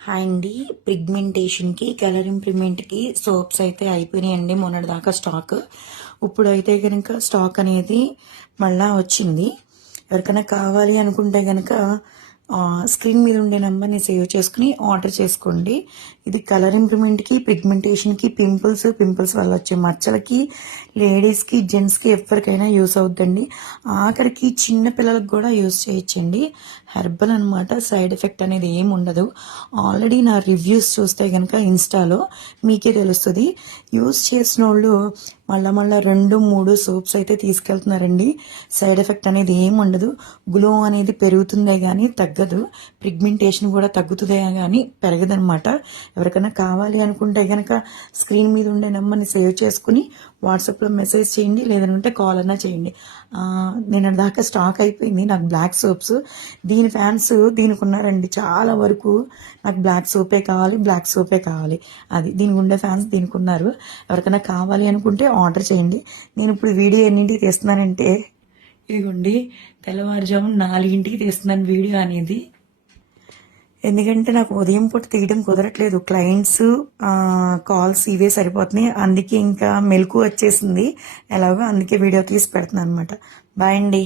Hi అండి. పిగ్మెంటేషన్కి colour ఇంప్రూవ్మెంట్కి soaps అయితే అయిపోయినాయండి మొన్నటి దాకా స్టాక్ ఇప్పుడైతే కనుక స్టాక్ అనేది మళ్ళా వచ్చింది. ఎవరికైనా కావాలి అనుకుంటే కనుక స్క్రీన్ మీద ఉండే నెంబర్ని సేవ్ చేసుకుని ఆర్డర్ చేసుకోండి. ఇది కలర్ ఇంప్రూవ్మెంట్కి పిగ్మెంటేషన్కి పింపుల్స్ పింపుల్స్ వల్ల వచ్చే మచ్చలకి లేడీస్కి జెంట్స్కి ఎవరికైనా యూస్ అవుతుందండి ఆఖరికి చిన్న పిల్లలకు కూడా యూస్ చేయొచ్చండి. హెర్బల్ అనమాట సైడ్ ఎఫెక్ట్ అనేది ఏం ఉండదు. ఆల్రెడీ నా రివ్యూస్ చూస్తే కనుక ఇన్స్టాలో మీకే తెలుస్తుంది. యూస్ చేసిన వాళ్ళు మళ్ళా మళ్ళీ రెండు మూడు సోప్స్ అయితే తీసుకెళ్తున్నారండి. సైడ్ ఎఫెక్ట్ అనేది ఏం ఉండదు. గ్లో అనేది పెరుగుతుందే కానీ తగ్గదు. పిగ్మెంటేషన్ కూడా తగ్గుతుందే కానీ పెరగదనమాట ఎవరికైనా కావాలి అనుకుంటే కనుక స్క్రీన్ మీద ఉండే నెంబర్ని సేవ్ చేసుకుని వాట్సాప్లో మెసేజ్ చేయండి లేదంటే కాల్ అన్నా చేయండి. నేను దాకా స్టాక్ అయిపోయింది. నాకు బ్లాక్ సోప్స్. దీని ఫ్యాన్స్ దీనికి ఉన్నారండి చాలా వరకు నాకు బ్లాక్ సోపే కావాలి బ్లాక్ సోపే కావాలి. అది దీనికి ఉండే ఫ్యాన్స్ దీనికి ఉన్నారు. ఎవరికైనా కావాలి అనుకుంటే ఆర్డర్ చేయండి. నేను ఇప్పుడు వీడియో ఎన్నింటికి తీస్తున్నానంటే? ఇదిగోండి తెల్లవారుజాము నాలుగింటికి తీస్తున్నాను వీడియో అనేది. ఎందుకంటే నాకు ఉదయం పూట తీయడం కుదరట్లేదు. క్లయింట్స్ కాల్స్ ఇవే సరిపోతున్నాయి. అందుకే ఇంకా మెలకు వచ్చేసింది. ఎలాగో అందుకే వీడియో తీసి పెడుతున్నాను అనమాట బాయ్ అండి.